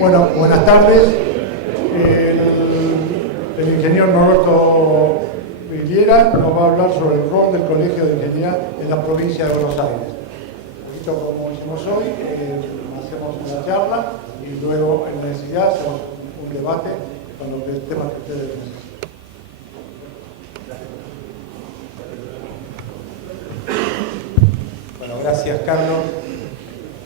Bueno, buenas tardes. El ingeniero Norberto Villera nos va a hablar sobre el rol del Colegio de Ingeniería en la provincia de Buenos Aires. Un poquito como hicimos hoy, hacemos una charla y luego en la necesidad hacemos un debate con los temas que ustedes necesitan. Bueno, gracias Carlos.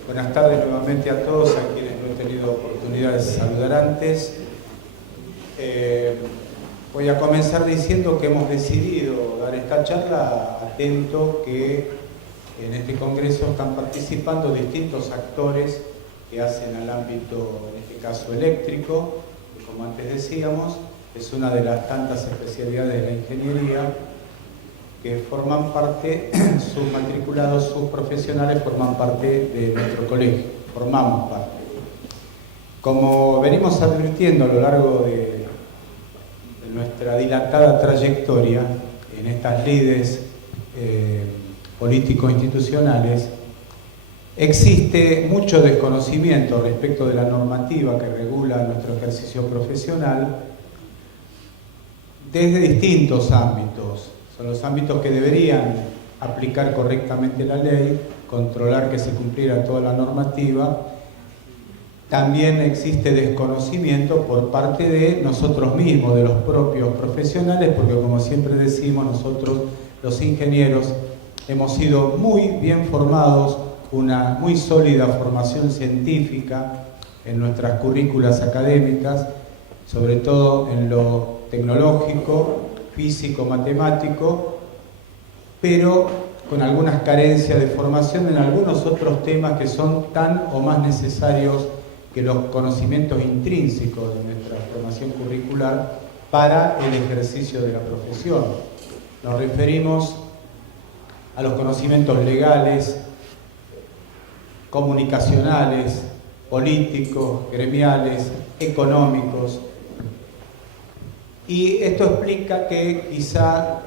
Buenas tardes nuevamente a todos, a quienes no he tenido oportunidad de saludar antes. Voy a comenzar diciendo que hemos decidido dar esta charla atento que en este congreso están participando distintos actores que hacen al ámbito, en este caso eléctrico, que como antes decíamos, es una de las tantas especialidades de la ingeniería que forman parte, sus matriculados, sus profesionales forman parte de nuestro colegio, formamos parte. Como venimos advirtiendo a lo largo de nuestra dilatada trayectoria en estas lides político-institucionales, existe mucho desconocimiento respecto de la normativa que regula nuestro ejercicio profesional desde distintos ámbitos. Son los ámbitos que deberían aplicar correctamente la ley, controlar que se cumpliera toda la normativa. También existe desconocimiento por parte de nosotros mismos, de los propios profesionales, porque como siempre decimos, nosotros los ingenieros hemos sido muy bien formados, una muy sólida formación científica en nuestras currículas académicas, sobre todo en lo tecnológico, físico, matemático, pero con algunas carencias de formación en algunos otros temas que son tan o más necesarios que los conocimientos intrínsecos de nuestra formación curricular para el ejercicio de la profesión. Nos referimos a los conocimientos legales, comunicacionales, políticos, gremiales, económicos. Y esto explica que quizá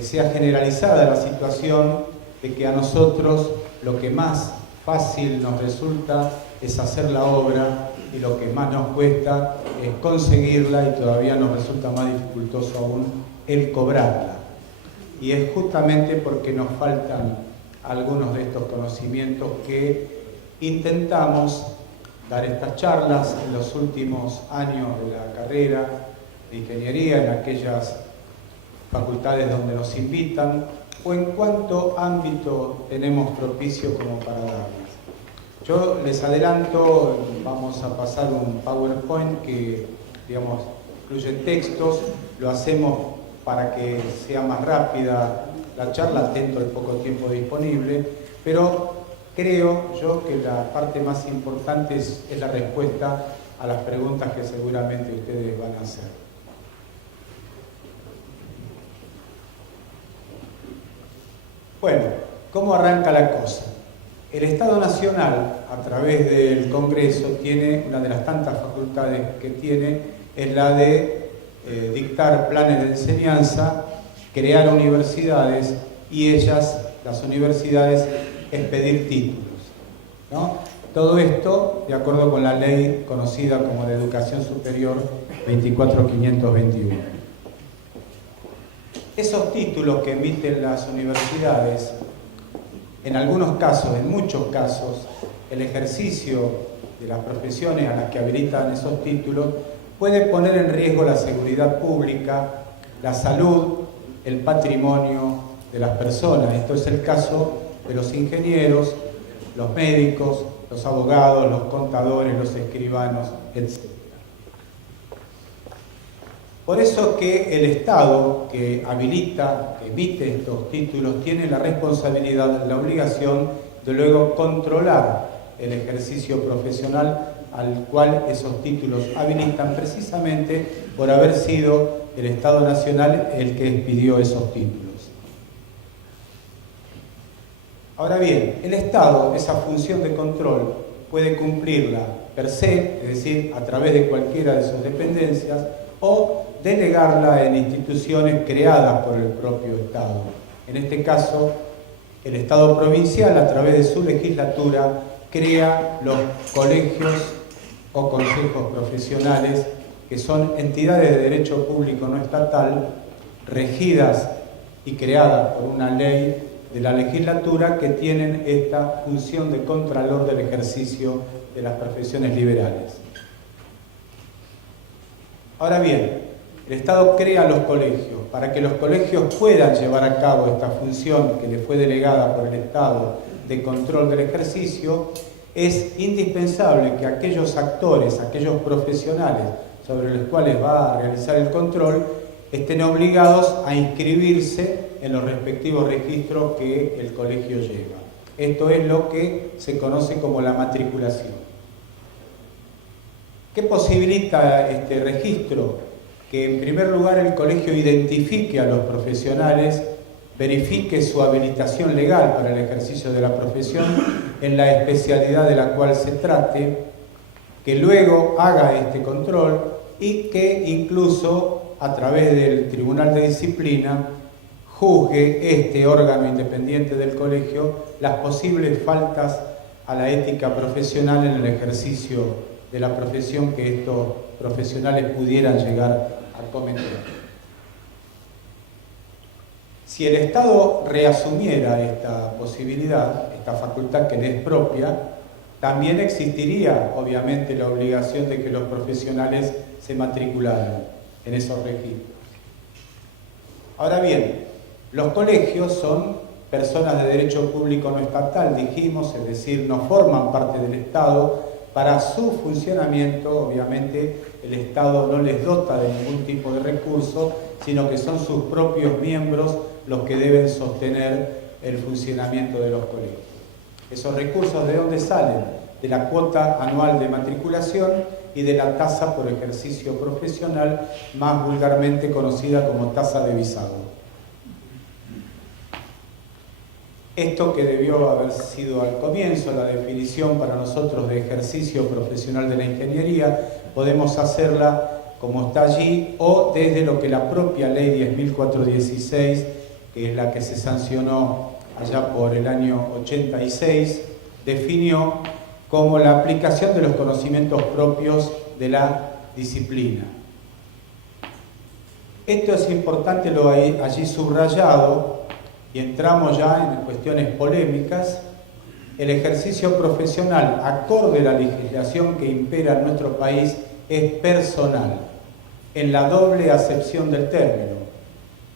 sea generalizada la situación de que a nosotros lo que más fácil nos resulta es hacer la obra y lo que más nos cuesta es conseguirla y todavía nos resulta más dificultoso aún el cobrarla. Y es justamente porque nos faltan algunos de estos conocimientos que intentamos dar estas charlas en los últimos años de la carrera de ingeniería, en aquellas facultades donde nos invitan, o en cuánto ámbito tenemos propicio como para darlas. Yo les adelanto, vamos a pasar un PowerPoint que, digamos, incluye textos, lo hacemos para que sea más rápida la charla, atento al poco tiempo disponible, pero creo yo que la parte más importante es la respuesta a las preguntas que seguramente ustedes van a hacer. Bueno, ¿cómo arranca la cosa? El Estado Nacional, a través del Congreso, tiene una de las tantas facultades que tiene, es la de dictar planes de enseñanza, crear universidades y ellas, las universidades, expedir títulos, ¿no? Todo esto de acuerdo con la ley conocida como de Educación Superior 24521. Esos títulos que emiten las universidades, en algunos casos, en muchos casos, el ejercicio de las profesiones a las que habilitan esos títulos puede poner en riesgo la seguridad pública, la salud, el patrimonio de las personas. Esto es el caso de los ingenieros, los médicos, los abogados, los contadores, los escribanos, etc. Por eso que el Estado que habilita, que emite estos títulos, tiene la responsabilidad, la obligación de luego controlar el ejercicio profesional al cual esos títulos habilitan, precisamente por haber sido el Estado Nacional el que expidió esos títulos. Ahora bien, el Estado, esa función de control, puede cumplirla per se, es decir, a través de cualquiera de sus dependencias, o delegarla en instituciones creadas por el propio Estado. En este caso, el Estado provincial, a través de su legislatura, crea los colegios o consejos profesionales, que son entidades de derecho público no estatal, regidas y creadas por una ley de la legislatura, que tienen esta función de contralor del ejercicio de las profesiones liberales. Ahora bien, el Estado crea los colegios. Para que los colegios puedan llevar a cabo esta función que les fue delegada por el Estado de control del ejercicio, es indispensable que aquellos actores, aquellos profesionales sobre los cuales va a realizar el control, estén obligados a inscribirse en los respectivos registros que el colegio lleva. Esto es lo que se conoce como la matriculación. ¿Qué posibilita este registro? Que en primer lugar el colegio identifique a los profesionales, verifique su habilitación legal para el ejercicio de la profesión en la especialidad de la cual se trate, que luego haga este control y que incluso a través del Tribunal de Disciplina juzgue este órgano independiente del colegio las posibles faltas a la ética profesional en el ejercicio de la profesión que estos profesionales pudieran llegar a cometer. Si el Estado reasumiera esta posibilidad, esta facultad que le es propia, también existiría obviamente la obligación de que los profesionales se matricularan en esos registros. Ahora bien, los colegios son personas de derecho público no estatal, dijimos, es decir, no forman parte del Estado. Para su funcionamiento, obviamente, el Estado no les dota de ningún tipo de recurso, sino que son sus propios miembros los que deben sostener el funcionamiento de los colegios. ¿Esos recursos de dónde salen? De la cuota anual de matriculación y de la tasa por ejercicio profesional, más vulgarmente conocida como tasa de visado. Esto que debió haber sido al comienzo la definición para nosotros de ejercicio profesional de la ingeniería, podemos hacerla como está allí o desde lo que la propia ley 10.416, que es la que se sancionó allá por el año 86, definió como la aplicación de los conocimientos propios de la disciplina. Esto es importante, lo hay allí subrayado. Y entramos ya en cuestiones polémicas. El ejercicio profesional, acorde a la legislación que impera en nuestro país, es personal, en la doble acepción del término.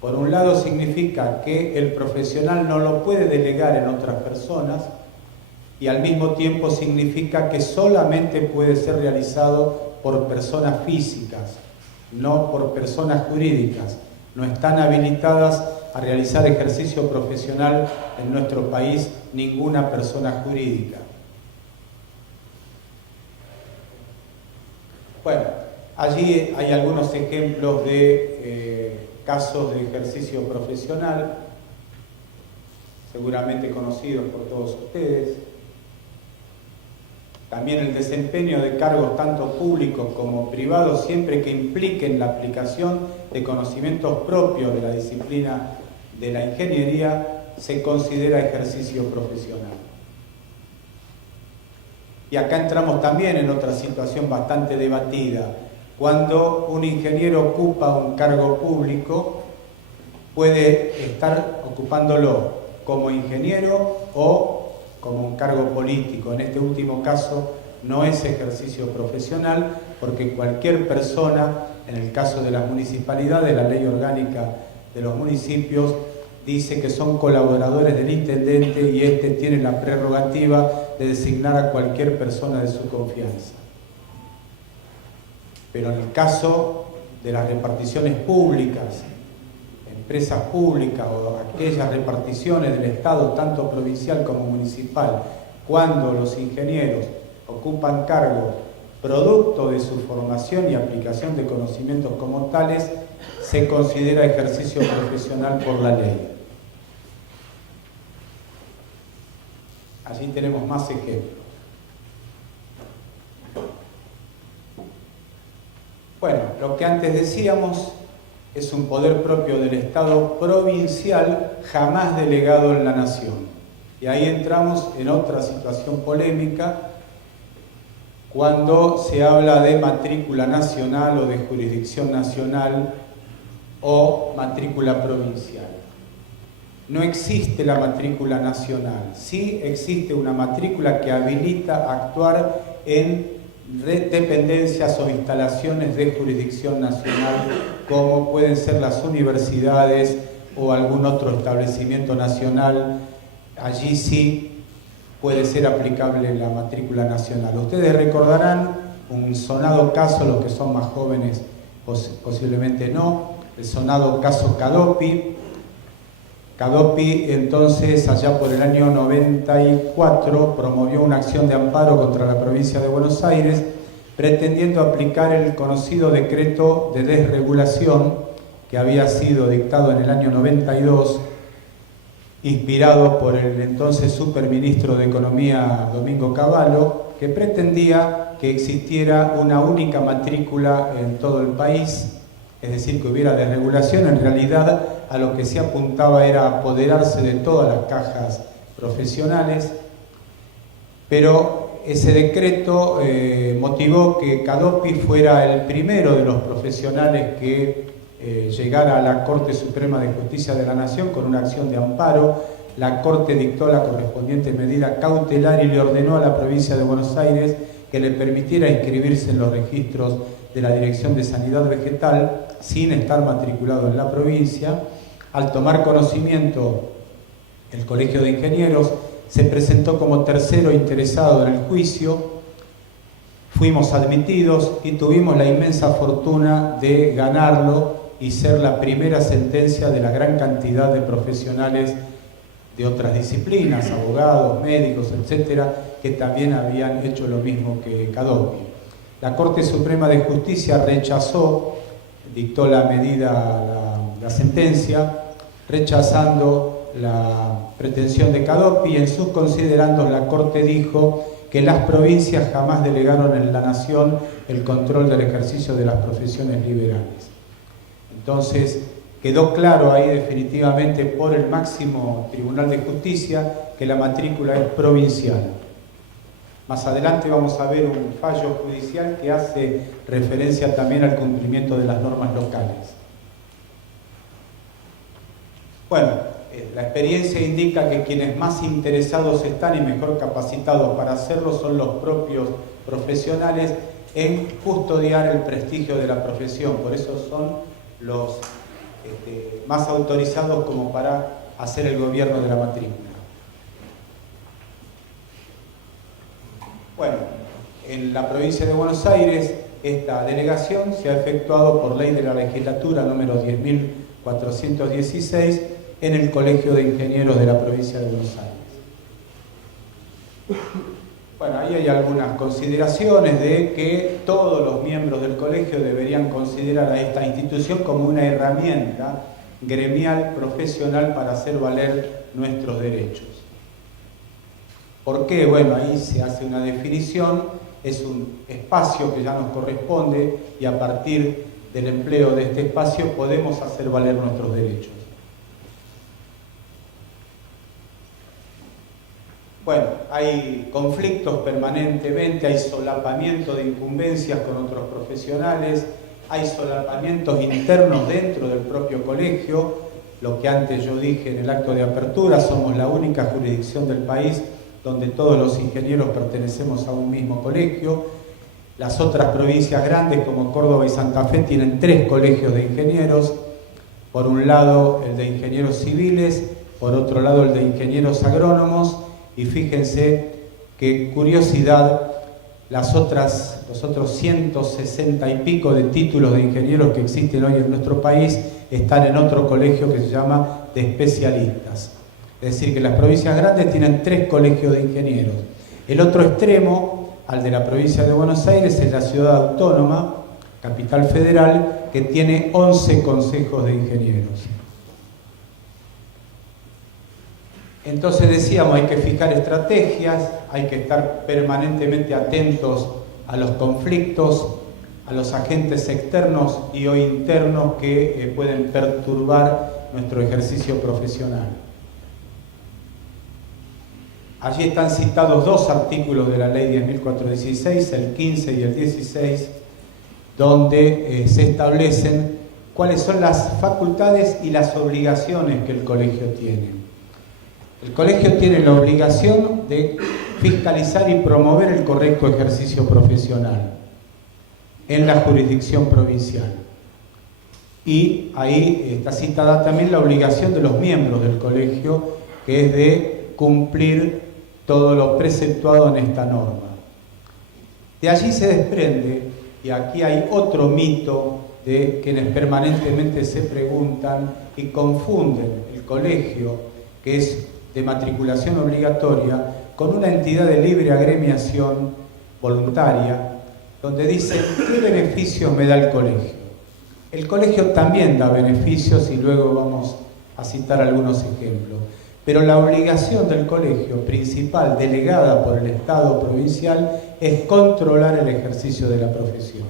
Por un lado significa que el profesional no lo puede delegar en otras personas, y al mismo tiempo significa que solamente puede ser realizado por personas físicas, no por personas jurídicas. No están habilitadas a realizar ejercicio profesional en nuestro país ninguna persona jurídica. Bueno, allí hay algunos ejemplos de casos de ejercicio profesional, seguramente conocidos por todos ustedes. También el desempeño de cargos tanto públicos como privados, siempre que impliquen la aplicación de conocimientos propios de la disciplina de la ingeniería, se considera ejercicio profesional. Y acá entramos también en otra situación bastante debatida. Cuando un ingeniero ocupa un cargo público, puede estar ocupándolo como ingeniero o como un cargo político. En este último caso no es ejercicio profesional, porque cualquier persona, en el caso de las municipalidades, la ley orgánica de los municipios dice que son colaboradores del intendente y éste tiene la prerrogativa de designar a cualquier persona de su confianza. Pero en el caso de las reparticiones públicas, empresas públicas o aquellas reparticiones del Estado, tanto provincial como municipal, cuando los ingenieros ocupan cargos producto de su formación y aplicación de conocimientos como tales, se considera ejercicio profesional por la ley. Allí tenemos más ejemplos. Bueno, lo que antes decíamos es un poder propio del Estado provincial, jamás delegado en la nación. Y ahí entramos en otra situación polémica, cuando se habla de matrícula nacional o de jurisdicción nacional o matrícula provincial. No existe la matrícula nacional, sí existe una matrícula que habilita a actuar en dependencias o instalaciones de jurisdicción nacional, como pueden ser las universidades o algún otro establecimiento nacional. Allí sí puede ser aplicable la matrícula nacional. Ustedes recordarán un sonado caso, los que son más jóvenes posiblemente no, el sonado caso Cadopi. Cadopi, entonces, allá por el año 94, promovió una acción de amparo contra la provincia de Buenos Aires, pretendiendo aplicar el conocido decreto de desregulación que había sido dictado en el año 92, inspirado por el entonces superministro de Economía Domingo Cavallo, que pretendía que existiera una única matrícula en todo el país, es decir, que hubiera desregulación. En realidad, a lo que se apuntaba era apoderarse de todas las cajas profesionales, pero ese decreto motivó que Cadopi fuera el primero de los profesionales que llegara a la Corte Suprema de Justicia de la Nación con una acción de amparo. La Corte dictó la correspondiente medida cautelar y le ordenó a la provincia de Buenos Aires que le permitiera inscribirse en los registros de la Dirección de Sanidad Vegetal sin estar matriculado en la provincia. Al tomar conocimiento, el Colegio de Ingenieros se presentó como tercero interesado en el juicio. Fuimos admitidos y tuvimos la inmensa fortuna de ganarlo y ser la primera sentencia de la gran cantidad de profesionales de otras disciplinas, abogados, médicos, etcétera, que también habían hecho lo mismo que Cadopi. La Corte Suprema de Justicia rechazó, dictó la medida, la sentencia, rechazando la pretensión de Cadopi, y en sus considerandos la Corte dijo que las provincias jamás delegaron en la Nación el control del ejercicio de las profesiones liberales. Entonces, quedó claro ahí definitivamente por el máximo Tribunal de Justicia que la matrícula es provincial. Más adelante vamos a ver un fallo judicial que hace referencia también al cumplimiento de las normas locales. Bueno, la experiencia indica que quienes más interesados están y mejor capacitados para hacerlo son los propios profesionales en custodiar el prestigio de la profesión. Por eso son los más autorizados como para hacer el gobierno de la matrícula. Bueno, en la provincia de Buenos Aires esta delegación se ha efectuado por ley de la legislatura número 10.416 en el Colegio de Ingenieros de la provincia de Buenos Aires. Bueno, ahí hay algunas consideraciones de que todos los miembros del colegio deberían considerar a esta institución como una herramienta gremial profesional para hacer valer nuestros derechos. ¿Por qué? Bueno, ahí se hace una definición, es un espacio que ya nos corresponde y a partir del empleo de este espacio podemos hacer valer nuestros derechos. Bueno, hay conflictos permanentemente, hay solapamiento de incumbencias con otros profesionales, hay solapamientos internos dentro del propio colegio, lo que antes yo dije en el acto de apertura, somos la única jurisdicción del país donde todos los ingenieros pertenecemos a un mismo colegio. Las otras provincias grandes como Córdoba y Santa Fe tienen 3 colegios de ingenieros, por un lado el de ingenieros civiles, por otro lado el de ingenieros agrónomos. Y fíjense qué curiosidad, los otros 160 y pico de títulos de ingenieros que existen hoy en nuestro país están en otro colegio que se llama de especialistas. Es decir, que las provincias grandes tienen 3 colegios de ingenieros. El otro extremo, al de la provincia de Buenos Aires, es la ciudad autónoma, capital federal, que tiene 11 consejos de ingenieros. Entonces decíamos, hay que fijar estrategias, hay que estar permanentemente atentos a los conflictos, a los agentes externos y o internos que pueden perturbar nuestro ejercicio profesional. Allí están citados dos artículos de la ley 10.416, el 15 y el 16, donde se establecen cuáles son las facultades y las obligaciones que el colegio tiene. El colegio tiene la obligación de fiscalizar y promover el correcto ejercicio profesional en la jurisdicción provincial. Y ahí está citada también la obligación de los miembros del colegio, que es de cumplir todo lo preceptuado en esta norma. De allí se desprende, y aquí hay otro mito de quienes permanentemente se preguntan y confunden el colegio, que es de matriculación obligatoria, con una entidad de libre agremiación voluntaria, donde dicen, ¿qué beneficios me da el colegio? El colegio también da beneficios y luego vamos a citar algunos ejemplos. Pero la obligación del colegio principal, delegada por el Estado provincial, es controlar el ejercicio de la profesión.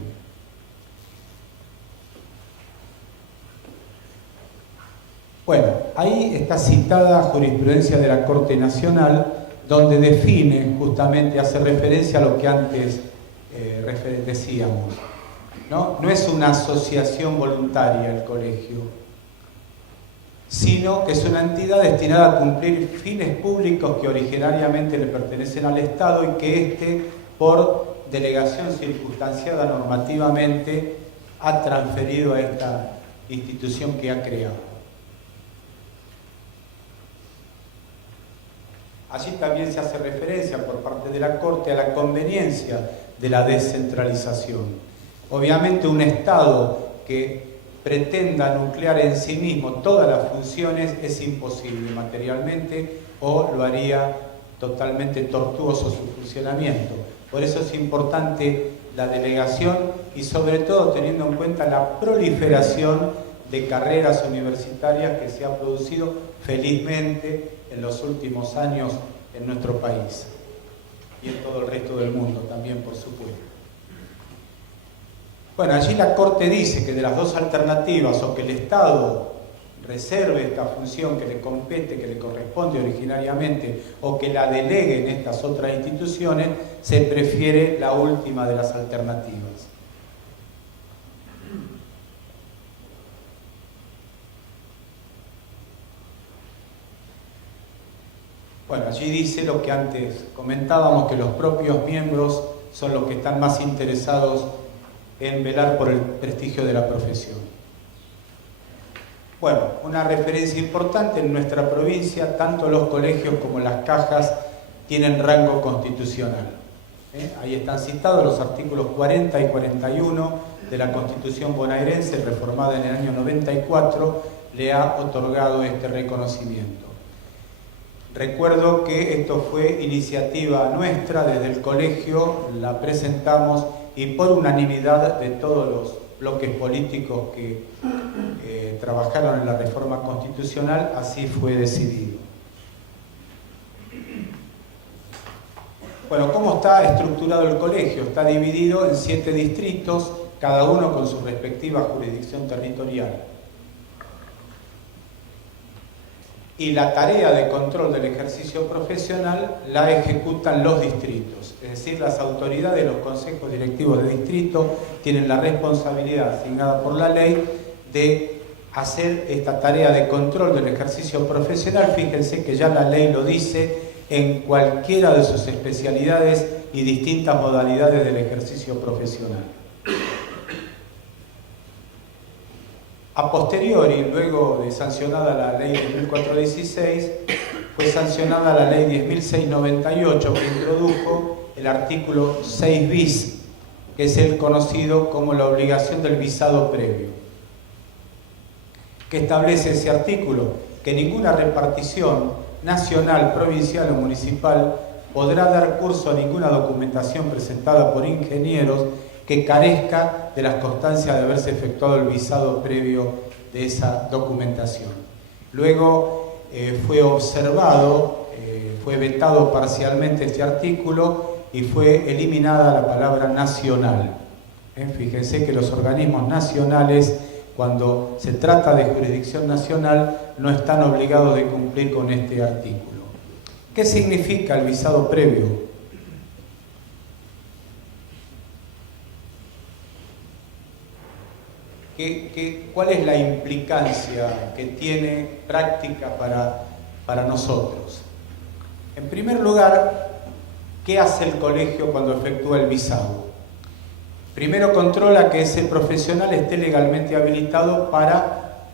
Bueno, ahí está citada jurisprudencia de la Corte Nacional, donde define, justamente hace referencia a lo que antes decíamos. No es una asociación voluntaria el colegio, sino que es una entidad destinada a cumplir fines públicos que originariamente le pertenecen al Estado y que éste, por delegación circunstanciada normativamente, ha transferido a esta institución que ha creado. Allí también se hace referencia por parte de la Corte a la conveniencia de la descentralización. Obviamente un Estado que pretenda nuclear en sí mismo todas las funciones es imposible materialmente, o lo haría totalmente tortuoso su funcionamiento. Por eso es importante la delegación y sobre todo teniendo en cuenta la proliferación de carreras universitarias que se ha producido felizmente en los últimos años en nuestro país y en todo el resto del mundo también, por supuesto. Bueno, allí la Corte dice que de las dos alternativas, o que el Estado reserve esta función que le compete, que le corresponde originariamente, o que la delegue en estas otras instituciones, se prefiere la última de las alternativas. Bueno, allí dice lo que antes comentábamos, que los propios miembros son los que están más interesados en velar por el prestigio de la profesión. Bueno, una referencia importante: en nuestra provincia, tanto los colegios como las cajas tienen rango constitucional. Ahí están citados los artículos 40 y 41 de la Constitución bonaerense, reformada en el año 94, le ha otorgado este reconocimiento. Recuerdo que esto fue iniciativa nuestra, desde el colegio la presentamos y por unanimidad de todos los bloques políticos que trabajaron en la reforma constitucional, así fue decidido. Bueno, ¿cómo está estructurado el colegio? Está dividido en 7 distritos, cada uno con su respectiva jurisdicción territorial. Y la tarea de control del ejercicio profesional la ejecutan los distritos, es decir, las autoridades, los consejos directivos de distrito tienen la responsabilidad asignada por la ley de hacer esta tarea de control del ejercicio profesional. Fíjense que ya la ley lo dice, en cualquiera de sus especialidades y distintas modalidades del ejercicio profesional. A posteriori, luego de sancionada la ley 10.416, fue sancionada la ley 10.698, que introdujo el artículo 6 bis, que es el conocido como la obligación del visado previo. ¿Qué establece ese artículo? Que ninguna repartición nacional, provincial o municipal podrá dar curso a ninguna documentación presentada por ingenieros que carezca de las constancias de haberse efectuado el visado previo de esa documentación. Luego fue observado, fue vetado parcialmente este artículo y fue eliminada la palabra nacional. Fíjense que los organismos nacionales, cuando se trata de jurisdicción nacional, no están obligados de cumplir con este artículo. ¿Qué significa el visado previo? ¿Cuál es la implicancia que tiene práctica para nosotros? En primer lugar, ¿qué hace el colegio cuando efectúa el visado? Primero controla que ese profesional esté legalmente habilitado para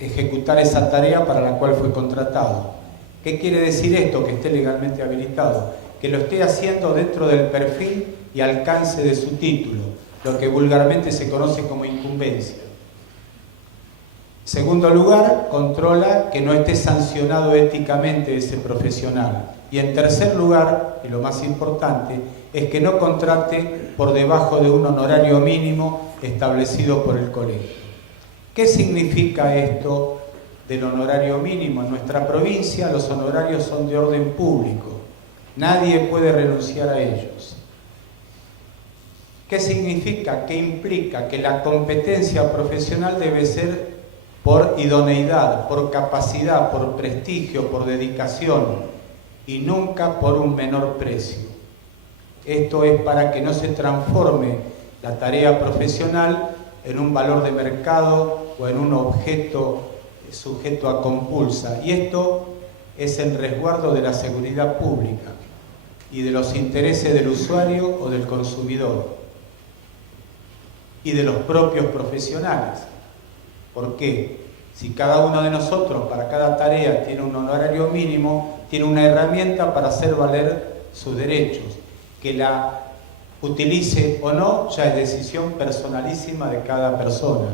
ejecutar esa tarea para la cual fue contratado. ¿Qué quiere decir esto, que esté legalmente habilitado? Que lo esté haciendo dentro del perfil y alcance de su título, lo que vulgarmente se conoce como incumbencia. Segundo lugar, controla que no esté sancionado éticamente ese profesional. Y en tercer lugar, y lo más importante, es que no contrate por debajo de un honorario mínimo establecido por el colegio. ¿Qué significa esto del honorario mínimo? En nuestra provincia los honorarios son de orden público. Nadie puede renunciar a ellos. ¿Qué significa? ¿Qué implica? Que la competencia profesional debe ser por idoneidad, por capacidad, por prestigio, por dedicación y nunca por un menor precio. Esto es para que no se transforme la tarea profesional en un valor de mercado o en un objeto sujeto a compulsa. Y esto es en resguardo de la seguridad pública y de los intereses del usuario o del consumidor y de los propios profesionales. ¿Por qué? Si cada uno de nosotros para cada tarea tiene un honorario mínimo, tiene una herramienta para hacer valer sus derechos. Que la utilice o no ya es decisión personalísima de cada persona,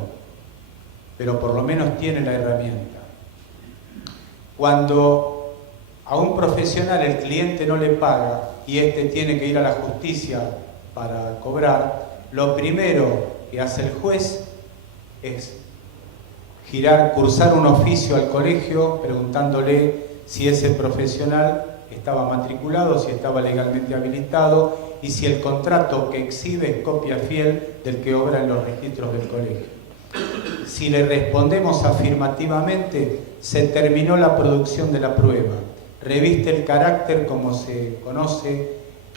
pero por lo menos tiene la herramienta. Cuando a un profesional el cliente no le paga y éste tiene que ir a la justicia para cobrar, lo primero que hace el juez es cursar un oficio al colegio preguntándole si ese profesional estaba matriculado, si estaba legalmente habilitado y si el contrato que exhibe es copia fiel del que obra en los registros del colegio. Si le respondemos afirmativamente, se terminó la producción de la prueba. Reviste el carácter, como se conoce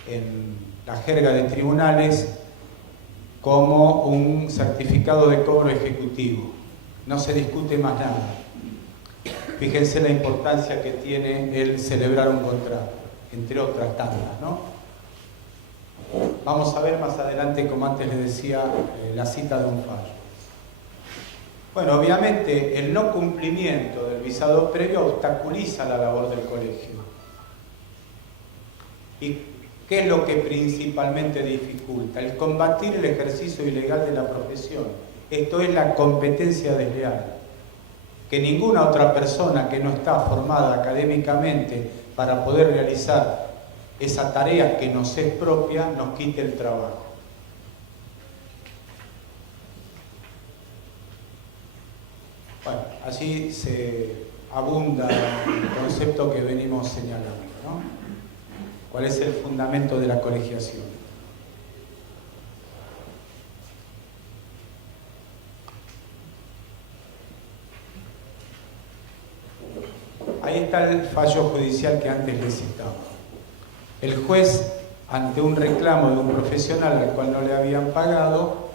en la jerga de tribunales, como un certificado de cobro ejecutivo. No se discute más nada. Fíjense la importancia que tiene el celebrar un contrato, entre otras tantas, ¿no? Vamos a ver más adelante, como antes les decía, la cita de un fallo. Bueno, obviamente el no cumplimiento del visado previo obstaculiza la labor del colegio. ¿Y qué es lo que principalmente dificulta? El combatir el ejercicio ilegal de la profesión. Esto es la competencia desleal. Que ninguna otra persona que no está formada académicamente para poder realizar esa tarea que nos es propia, nos quite el trabajo. Bueno, allí se abunda el concepto que venimos señalando, ¿no? ¿Cuál es el fundamento de la colegiación? Ahí está el fallo judicial que antes les citaba. El juez, ante un reclamo de un profesional al cual no le habían pagado,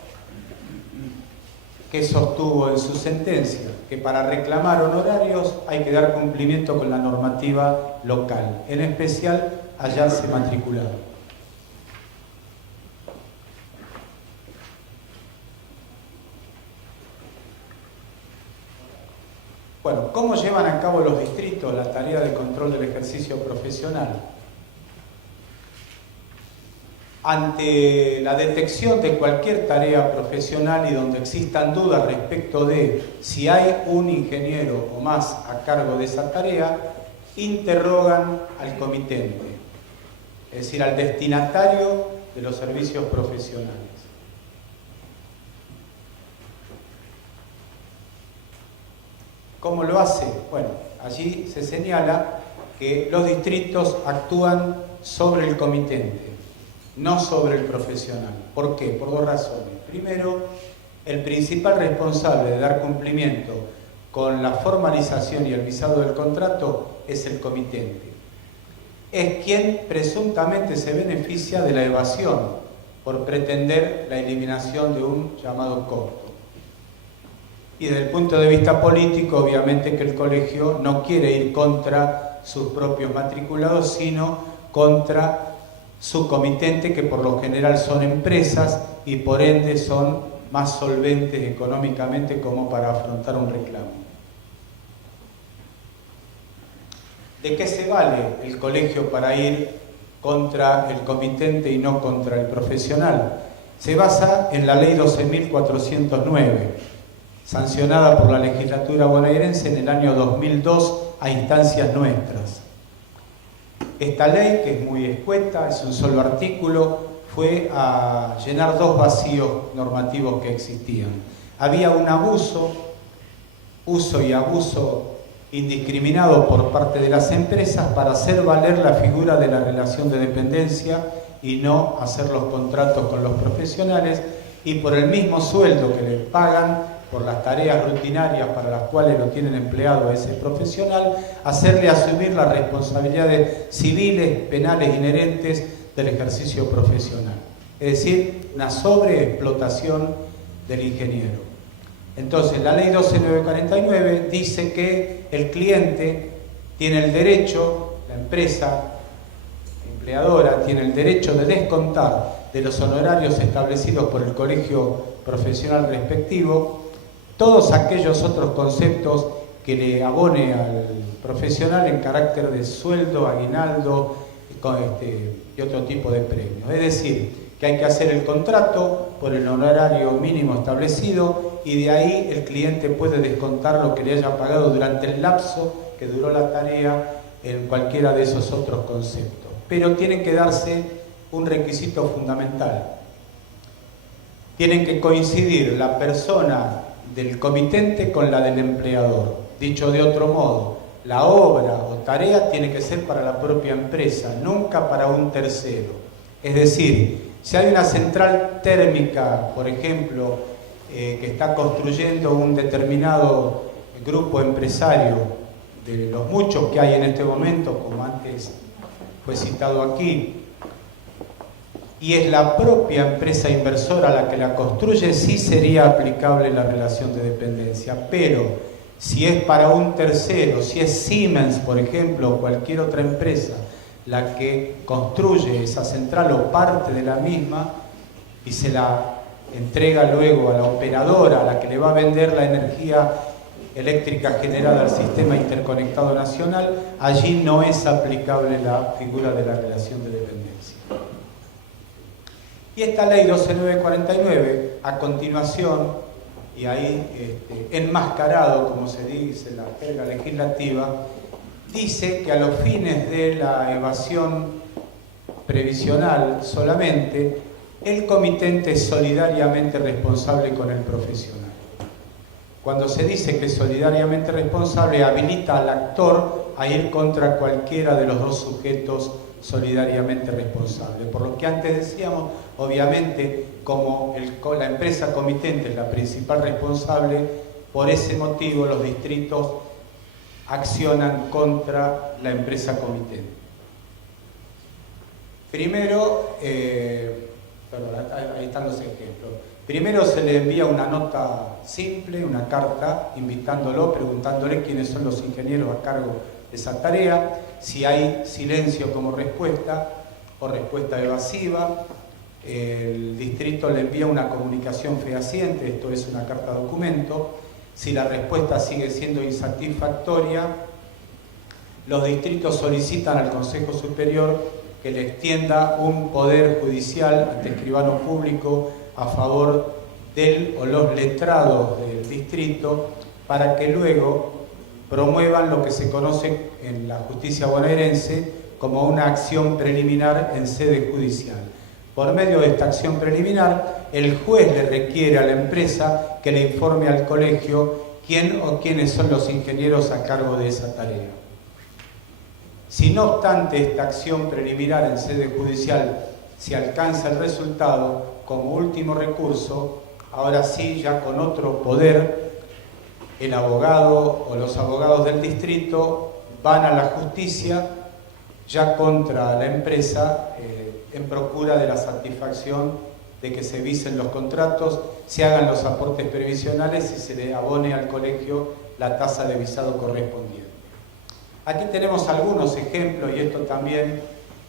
¿qué sostuvo en su sentencia? Que para reclamar honorarios hay que dar cumplimiento con la normativa local, en especial hallarse matriculado. Bueno, ¿cómo llevan a cabo los distritos la tarea de control del ejercicio profesional? Ante la detección de cualquier tarea profesional y donde existan dudas respecto de si hay un ingeniero o más a cargo de esa tarea, interrogan al comitente, es decir, al destinatario de los servicios profesionales. ¿Cómo lo hace? Bueno, allí se señala que los distritos actúan sobre el comitente, no sobre el profesional. ¿Por qué? Por dos razones. Primero, el principal responsable de dar cumplimiento con la formalización y el visado del contrato es el comitente. es quien presuntamente se beneficia de la evasión por pretender la eliminación de un llamado costo. Y desde el punto de vista político, obviamente que el colegio no quiere ir contra sus propios matriculados, sino contra su comitente, que por lo general son empresas y por ende son más solventes económicamente como para afrontar un reclamo. ¿De qué se vale el colegio para ir contra el comitente y no contra el profesional? Se basa en la ley 12.409, sancionada por la legislatura bonaerense en el año 2002 a instancias nuestras. Esta ley, que es muy escueta, es un solo artículo, fue a llenar dos vacíos normativos que existían. Había un uso y abuso indiscriminado por parte de las empresas para hacer valer la figura de la relación de dependencia y no hacer los contratos con los profesionales, y por el mismo sueldo que le pagan por las tareas rutinarias para las cuales lo tienen empleado a ese profesional, hacerle asumir las responsabilidades civiles, penales inherentes del ejercicio profesional. Es decir, una sobreexplotación del ingeniero. Entonces, la ley 12.949 dice que el cliente tiene el derecho, la empresa empleadora tiene el derecho de descontar de los honorarios establecidos por el colegio profesional respectivo todos aquellos otros conceptos que le abone al profesional en carácter de sueldo, aguinaldo y otro tipo de premios. Es decir, que hay que hacer el contrato por el honorario mínimo establecido y de ahí el cliente puede descontar lo que le haya pagado durante el lapso que duró la tarea en cualquiera de esos otros conceptos. Pero tiene que darse un requisito fundamental. Tienen que coincidir la persona del comitente con la del empleador. Dicho de otro modo, la obra o tarea tiene que ser para la propia empresa, nunca para un tercero. Es decir, si hay una central térmica, por ejemplo, que está construyendo un determinado grupo empresario, de los muchos que hay en este momento, como antes fue citado aquí, y es la propia empresa inversora la que la construye, sí sería aplicable la relación de dependencia. Pero si es para un tercero, si es Siemens, por ejemplo, o cualquier otra empresa la que construye esa central o parte de la misma y se la entrega luego a la operadora, a la que le va a vender la energía eléctrica generada al sistema interconectado nacional, allí no es aplicable la figura de la relación de dependencia. Y esta ley 12.949, a continuación, y ahí enmascarado, como se dice en la jerga legislativa, dice que a los fines de la evasión previsional solamente, el comitente es solidariamente responsable con el profesional. Cuando se dice que es solidariamente responsable, habilita al actor a ir contra cualquiera de los dos sujetos solidariamente responsables. Por lo que antes decíamos, obviamente, como la empresa comitente es la principal responsable, por ese motivo los distritos accionan contra la empresa comitente. Primero, ahí están los ejemplos. Primero se le envía una nota simple, una carta, invitándolo, preguntándole quiénes son los ingenieros a cargo de esa tarea, si hay silencio como respuesta o respuesta evasiva. El distrito le envía una comunicación fehaciente, esto es una carta documento. Si la respuesta sigue siendo insatisfactoria, los distritos solicitan al Consejo Superior que le extienda un poder judicial ante escribano público a favor del o los letrados del distrito, para que luego promuevan lo que se conoce en la justicia bonaerense como una acción preliminar en sede judicial. Por medio de esta acción preliminar, el juez le requiere a la empresa que le informe al colegio quién o quiénes son los ingenieros a cargo de esa tarea. Si no obstante esta acción preliminar en sede judicial se alcanza el resultado, como último recurso, ahora sí, ya con otro poder, el abogado o los abogados del distrito van a la justicia ya contra la empresa en procura de la satisfacción de que se visen los contratos, se hagan los aportes previsionales y se le abone al colegio la tasa de visado correspondiente. Aquí tenemos algunos ejemplos y esto también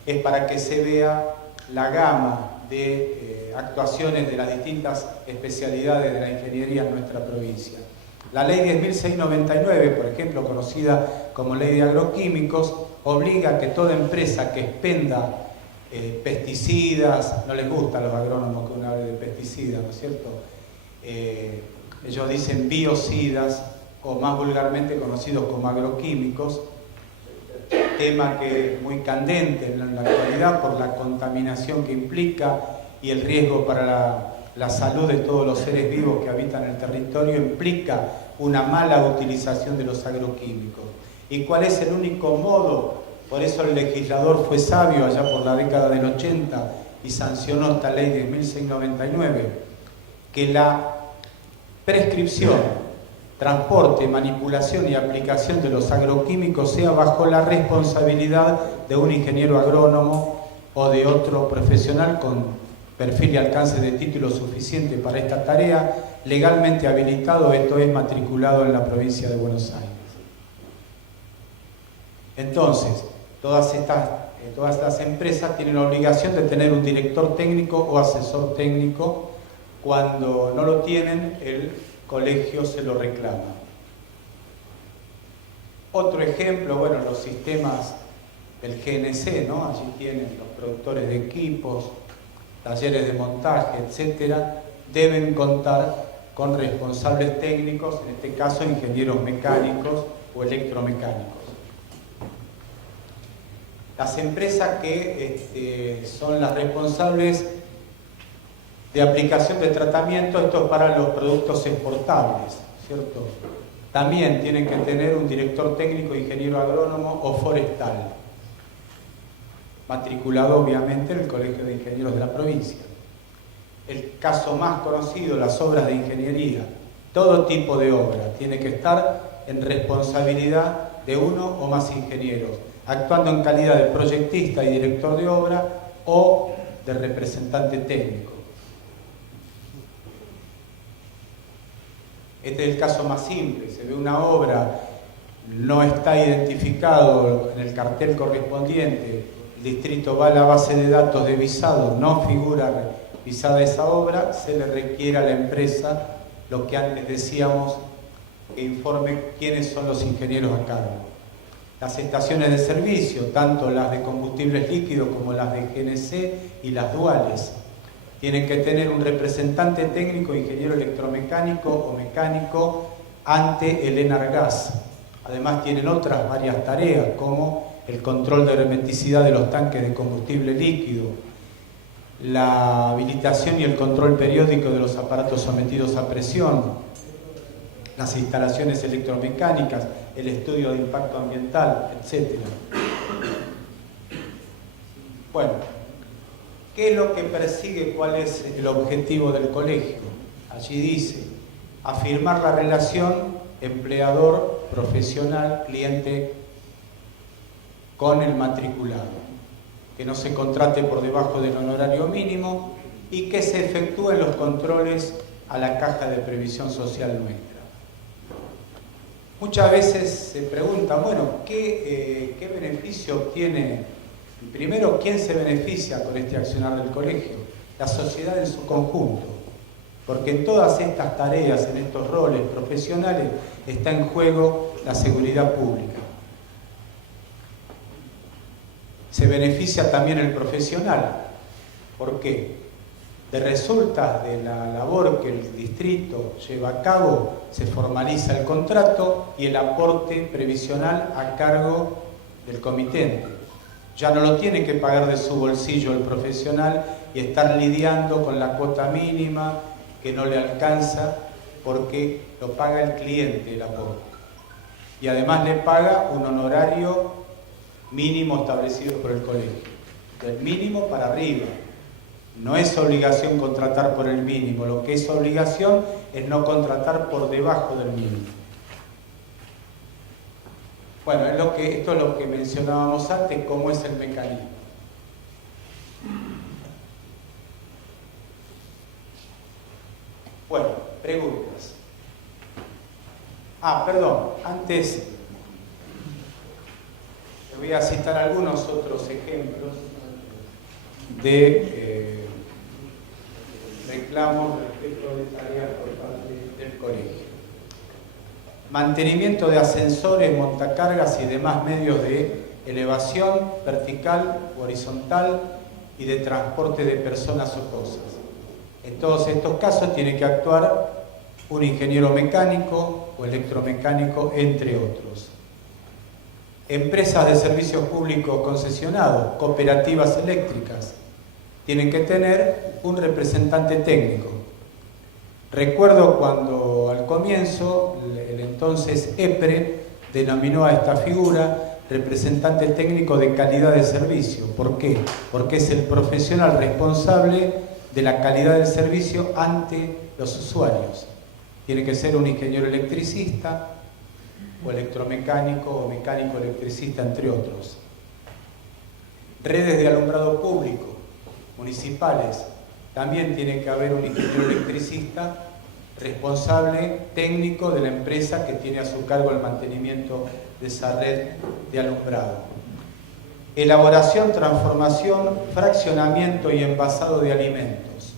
es para que se vea la gama de actuaciones de las distintas especialidades de la ingeniería en nuestra provincia. La ley 10.699, por ejemplo, conocida como ley de agroquímicos, obliga a que toda empresa que expenda pesticidas, no les gusta a los agrónomos que uno hable de pesticidas, ¿no es cierto? Ellos dicen biocidas, o más vulgarmente conocidos como agroquímicos, tema que es muy candente en la actualidad por la contaminación que implica y el riesgo para la salud de todos los seres vivos que habitan el territorio, implica una mala utilización de los agroquímicos. ¿Y cuál es el único modo? Por eso el legislador fue sabio allá por la década del 80 y sancionó esta ley de 1699, que la prescripción, transporte, manipulación y aplicación de los agroquímicos sea bajo la responsabilidad de un ingeniero agrónomo o de otro profesional con perfil y alcance de título suficiente para esta tarea, legalmente habilitado, esto es, matriculado en la provincia de Buenos Aires. Entonces, todas estas empresas tienen la obligación de tener un director técnico o asesor técnico. Cuando no lo tienen, el colegio se lo reclama. Otro ejemplo, bueno, los sistemas del GNC, ¿no? Allí tienen los productores de equipos, talleres de montaje, etcétera, deben contar con responsables técnicos, en este caso ingenieros mecánicos o electromecánicos. Las empresas que son las responsables de aplicación de tratamiento, esto es para los productos exportables, ¿cierto? También tienen que tener un director técnico, ingeniero agrónomo o forestal, matriculado obviamente en el Colegio de Ingenieros de la provincia. El caso más conocido, las obras de ingeniería, todo tipo de obra tiene que estar en responsabilidad de uno o más ingenieros, actuando en calidad de proyectista y director de obra o de representante técnico. Este es el caso más simple, se ve una obra, no está identificado en el cartel correspondiente, el distrito va a la base de datos de visado, no figura visada esa obra, se le requiere a la empresa lo que antes decíamos, que informe quiénes son los ingenieros a cargo. Las estaciones de servicio, tanto las de combustibles líquidos como las de GNC y las duales, tienen que tener un representante técnico, ingeniero electromecánico o mecánico ante el ENARGAS. Además tienen otras varias tareas como el control de hermeticidad de los tanques de combustible líquido, la habilitación y el control periódico de los aparatos sometidos a presión, las instalaciones electromecánicas, el estudio de impacto ambiental, etc. Bueno, ¿qué es lo que persigue? ¿Cuál es el objetivo del colegio? Allí dice, afirmar la relación empleador, profesional, cliente con el matriculado, que no se contrate por debajo del honorario mínimo y que se efectúen los controles a la caja de previsión social nuestra. Muchas veces se preguntan, bueno, ¿qué beneficio obtiene? Primero, ¿quién se beneficia con este accionar del colegio? La sociedad en su conjunto, porque en todas estas tareas, en estos roles profesionales, está en juego la seguridad pública. Se beneficia también el profesional. ¿Por qué? De resultas de la labor que el distrito lleva a cabo, se formaliza el contrato y el aporte previsional a cargo del comitente. Ya no lo tiene que pagar de su bolsillo el profesional y estar lidiando con la cuota mínima que no le alcanza porque lo paga el cliente el aporte. Y además le paga un honorario mínimo establecido por el colegio, del mínimo para arriba. No es obligación contratar por el mínimo, lo que es obligación es no contratar por debajo del mínimo. Bueno, esto es lo que mencionábamos antes, cómo es el mecanismo. Bueno, preguntas. Perdón, antes voy a citar algunos otros ejemplos de reclamos respecto de tareas por parte del colegio. Mantenimiento de ascensores, montacargas y demás medios de elevación vertical u horizontal y de transporte de personas o cosas. En todos estos casos tiene que actuar un ingeniero mecánico o electromecánico, entre otros. Empresas de servicios públicos concesionados, cooperativas eléctricas, tienen que tener un representante técnico. Recuerdo cuando al comienzo el entonces EPRE denominó a esta figura representante técnico de calidad de servicio. ¿Por qué? Porque es el profesional responsable de la calidad del servicio ante los usuarios. Tiene que ser un ingeniero electricista o electromecánico o mecánico electricista, entre otros. Redes de alumbrado público, municipales, también tiene que haber un ingeniero electricista responsable técnico de la empresa que tiene a su cargo el mantenimiento de esa red de alumbrado. Elaboración, transformación, fraccionamiento y envasado de alimentos.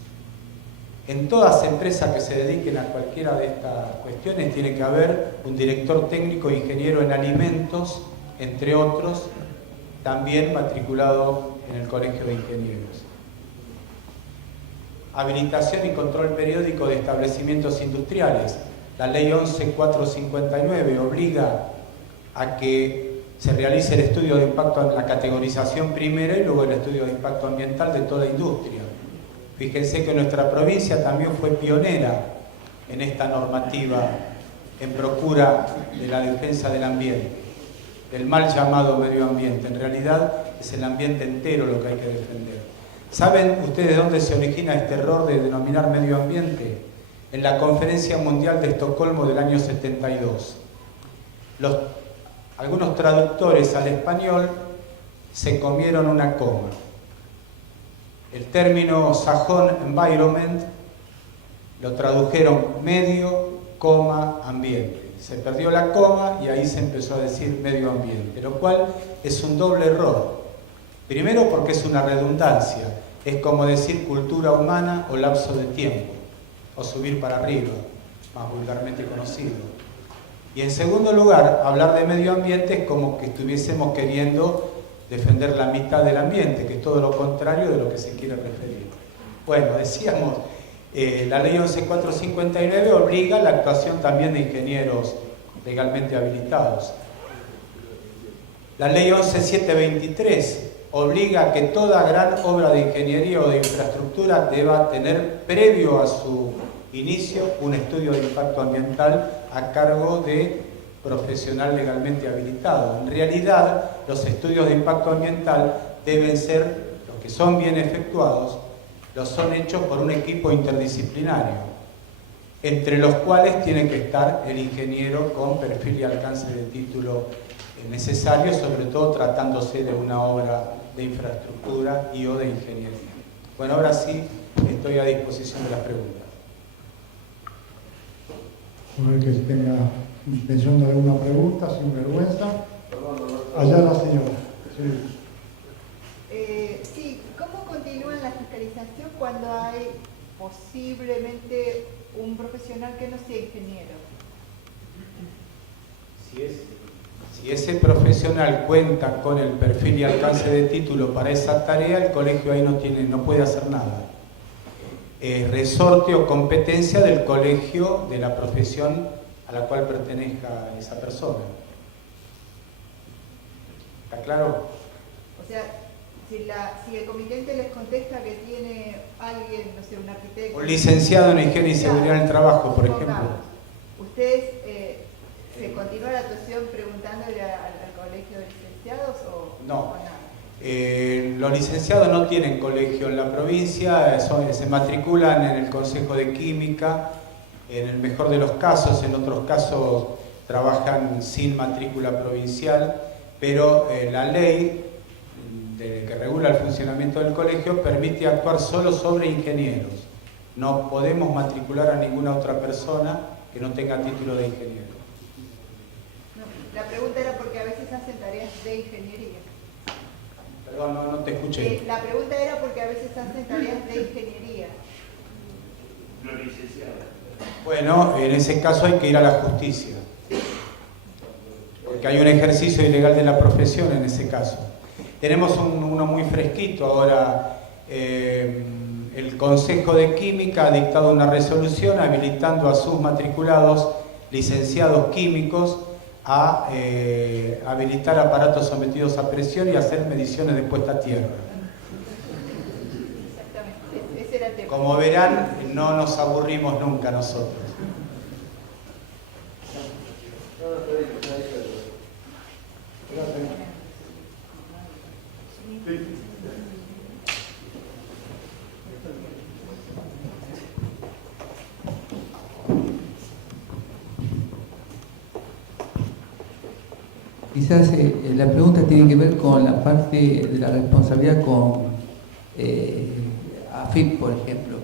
En todas las empresas que se dediquen a cualquiera de estas cuestiones tiene que haber un director técnico e ingeniero en alimentos, entre otros, también matriculado en el Colegio de Ingenieros. Habilitación y control periódico de establecimientos industriales. La Ley 11.459 obliga a que se realice el estudio de impacto, la categorización primero y luego el estudio de impacto ambiental de toda industria. Fíjense que nuestra provincia también fue pionera en esta normativa en procura de la defensa del ambiente, del mal llamado medio ambiente. En realidad es el ambiente entero lo que hay que defender. ¿Saben ustedes de dónde se origina este error de denominar medio ambiente? En la Conferencia Mundial de Estocolmo del año 72. Algunos traductores al español se comieron una coma. El término sajón environment lo tradujeron medio, coma, ambiente. Se perdió la coma y ahí se empezó a decir medio ambiente, lo cual es un doble error. Primero porque es una redundancia, es como decir cultura humana o lapso de tiempo, o subir para arriba, más vulgarmente conocido. Y en segundo lugar, hablar de medio ambiente es como que estuviésemos queriendo defender la mitad del ambiente, que es todo lo contrario de lo que se quiere referir. Bueno, decíamos, la Ley 11.459 obliga la actuación también de ingenieros legalmente habilitados. La Ley 11.723 obliga a que toda gran obra de ingeniería o de infraestructura deba tener, previo a su inicio, un estudio de impacto ambiental a cargo de profesional legalmente habilitado. En realidad, los estudios de impacto ambiental deben ser, los que son bien efectuados, los son hechos por un equipo interdisciplinario, entre los cuales tiene que estar el ingeniero con perfil y alcance de título necesario, sobre todo tratándose de una obra de infraestructura y o de ingeniería. Bueno, ahora sí estoy a disposición de las preguntas. A ver que tenga intención de alguna pregunta, sin vergüenza. Allá la señora. Sí, ¿cómo continúa la fiscalización cuando hay posiblemente un profesional que no sea ingeniero? Si ese profesional cuenta con el perfil y alcance de título para esa tarea, el colegio ahí no puede hacer nada. Resorte o competencia del colegio de la profesión a la cual pertenezca esa persona. ¿Está claro? O sea, si el comitente les contesta que tiene alguien, no sé, un arquitecto... Un licenciado en higiene y seguridad del trabajo, por ejemplo. ¿Ustedes se continúa la actuación preguntándole al colegio de licenciados o no? Nada? Los licenciados no tienen colegio en la provincia, se matriculan en el Consejo de Química, en el mejor de los casos, en otros casos trabajan sin matrícula provincial, pero la ley que regula el funcionamiento del colegio permite actuar solo sobre ingenieros. No podemos matricular a ninguna otra persona que no tenga título de ingeniero. La pregunta era porque a veces hacen tareas de ingeniería. Perdón, no te escuché. La pregunta era porque a veces hacen tareas de ingeniería. No licenciada. Bueno, en ese caso hay que ir a la justicia, porque hay un ejercicio ilegal de la profesión en ese caso. Tenemos uno muy fresquito ahora. El Consejo de Química ha dictado una resolución habilitando a sus matriculados licenciados químicos a habilitar aparatos sometidos a presión y hacer mediciones de puesta a tierra. Exactamente, ese era el tema. Como verán, no nos aburrimos nunca nosotros. Quizás la pregunta tiene que ver con la parte de la responsabilidad con AFIP, por ejemplo.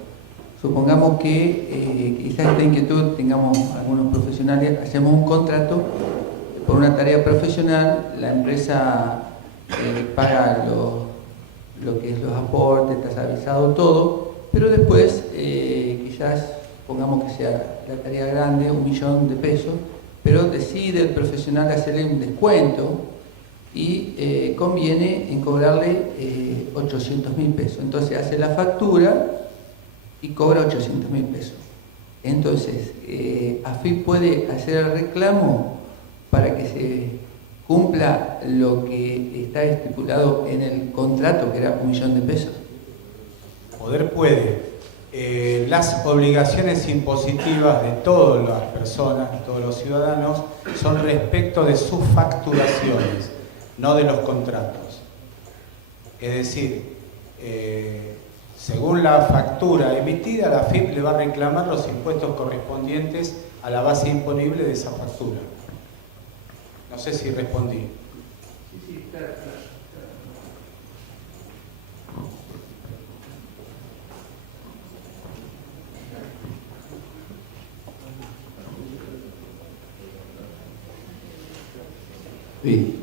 Supongamos que quizás esta inquietud tengamos algunos profesionales, hacemos un contrato por una tarea profesional, la empresa paga lo que es los aportes, está avisado todo, pero después quizás, pongamos que sea la tarea grande, 1 millón de pesos, pero decide el profesional hacerle un descuento y conviene en cobrarle 800.000 pesos. Entonces hace la factura y cobra 800.000 pesos. Entonces, AFIP puede hacer el reclamo para que se cumpla lo que está estipulado en el contrato, que era 1 millón de pesos. El poder puede. Las obligaciones impositivas de todas las personas, de todos los ciudadanos, son respecto de sus facturaciones, no de los contratos. Es decir, según la factura emitida, la AFIP le va a reclamar los impuestos correspondientes a la base imponible de esa factura. No sé si respondí. Sí, claro.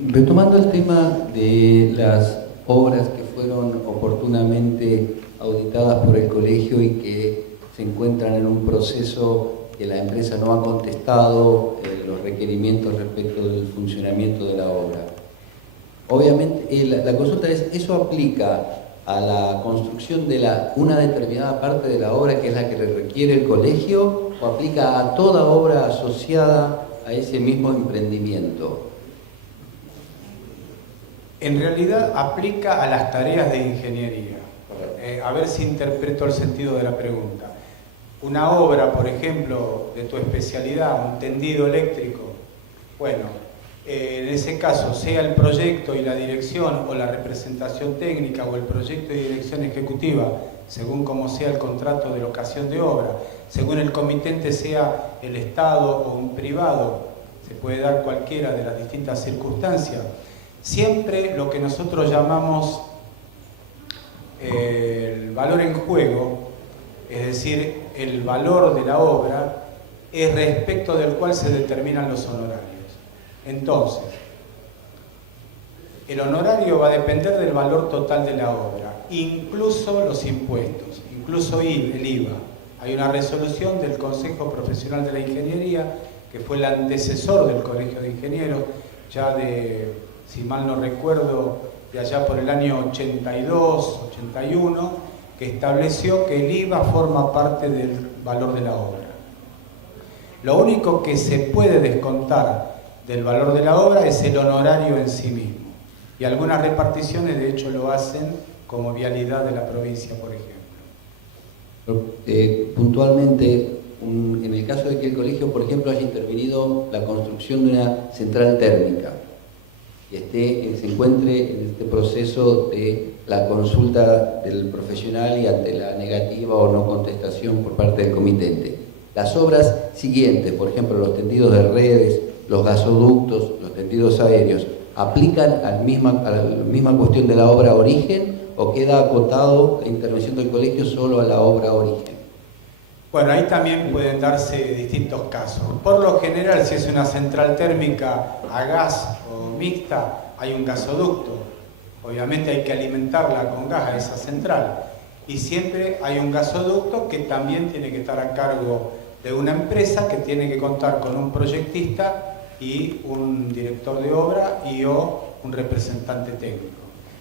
Retomando el tema de las obras que fueron oportunamente auditadas por el colegio y que se encuentran en un proceso que la empresa no ha contestado los requerimientos respecto del funcionamiento de la obra. Obviamente, la consulta es, ¿eso aplica a la construcción de una determinada parte de la obra que es la que le requiere el colegio o aplica a toda obra asociada a ese mismo emprendimiento? En realidad aplica a las tareas de ingeniería. A ver si interpreto el sentido de la pregunta. Una obra, por ejemplo, de tu especialidad, un tendido eléctrico, bueno, en ese caso, sea el proyecto y la dirección o la representación técnica o el proyecto y dirección ejecutiva, según como sea el contrato de locación de obra, según el comitente sea el Estado o un privado, se puede dar cualquiera de las distintas circunstancias. Siempre lo que nosotros llamamos el valor en juego, es decir, el valor de la obra, es respecto del cual se determinan los honorarios. Entonces, el honorario va a depender del valor total de la obra, incluso los impuestos, incluso el IVA. Hay una resolución del Consejo Profesional de la Ingeniería, que fue el antecesor del Colegio de Ingenieros, ya de, si mal no recuerdo, de allá por el año 82, 81, que estableció que el IVA forma parte del valor de la obra. Lo único que se puede descontar del valor de la obra es el honorario en sí mismo. Y algunas reparticiones, de hecho, lo hacen como vialidad de la provincia, por ejemplo. Puntualmente, en el caso de que el colegio, por ejemplo, haya intervenido la construcción de una central térmica y se encuentre en este proceso de la consulta del profesional y ante la negativa o no contestación por parte del comitente. Las obras siguientes, por ejemplo, los tendidos de redes los gasoductos, los tendidos aéreos, ¿aplican a la misma cuestión de la obra origen o queda acotado la intervención del colegio solo a la obra origen? Bueno, ahí también pueden darse distintos casos. Por lo general, si es una central térmica a gas o mixta, hay un gasoducto. Obviamente hay que alimentarla con gas a esa central. Y siempre hay un gasoducto que también tiene que estar a cargo de una empresa que tiene que contar con un proyectista y un director de obra y o un representante técnico.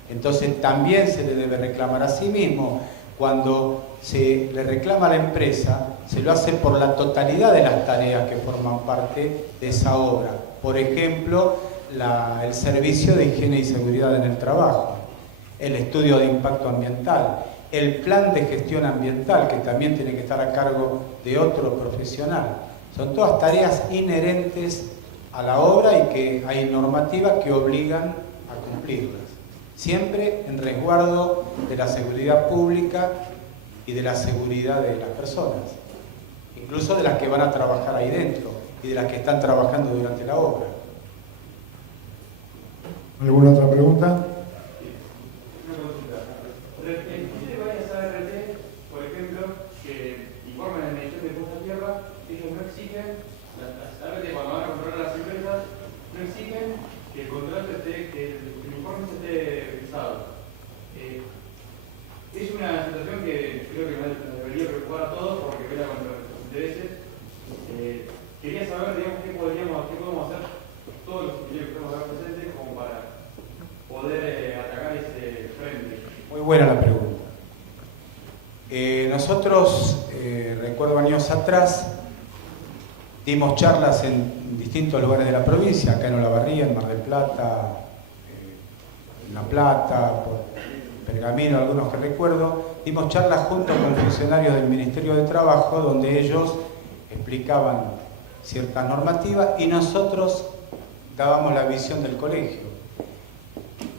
Entonces también se le debe reclamar a sí mismo. Cuando se le reclama a la empresa, se lo hace por la totalidad de las tareas que forman parte de esa obra. Por ejemplo, el servicio de higiene y seguridad en el trabajo, el estudio de impacto ambiental, el plan de gestión ambiental, que también tiene que estar a cargo de otro profesional. Son todas tareas inherentes a la obra y que hay normativas que obligan a cumplirlas. Siempre en resguardo de la seguridad pública y de la seguridad de las personas, incluso de las que van a trabajar ahí dentro y de las que están trabajando durante la obra. ¿Alguna otra pregunta? Una consulta. ¿Tiene varias ART, por ejemplo, que informan en medición de puesta a tierra, ellos no exigen, las ART cuando van a controlar las empresas, no exigen que el contrato esté, que el informe esté revisado? Es una situación que creo que nos debería preocupar a todos porque vela contra nuestros intereses. Quería saber, digamos, qué podemos hacer todos los ingenieros que estamos acá presentes como para poder atacar ese frente. Muy buena la pregunta. Nosotros, recuerdo años atrás, dimos charlas en distintos lugares de la provincia, acá en Olavarría, en Mar del Plata, en La Plata, por Pergamino, algunos que recuerdo. Dimos charlas junto con funcionarios del Ministerio de Trabajo, donde ellos explicaban ciertas normativas y nosotros dábamos la visión del colegio.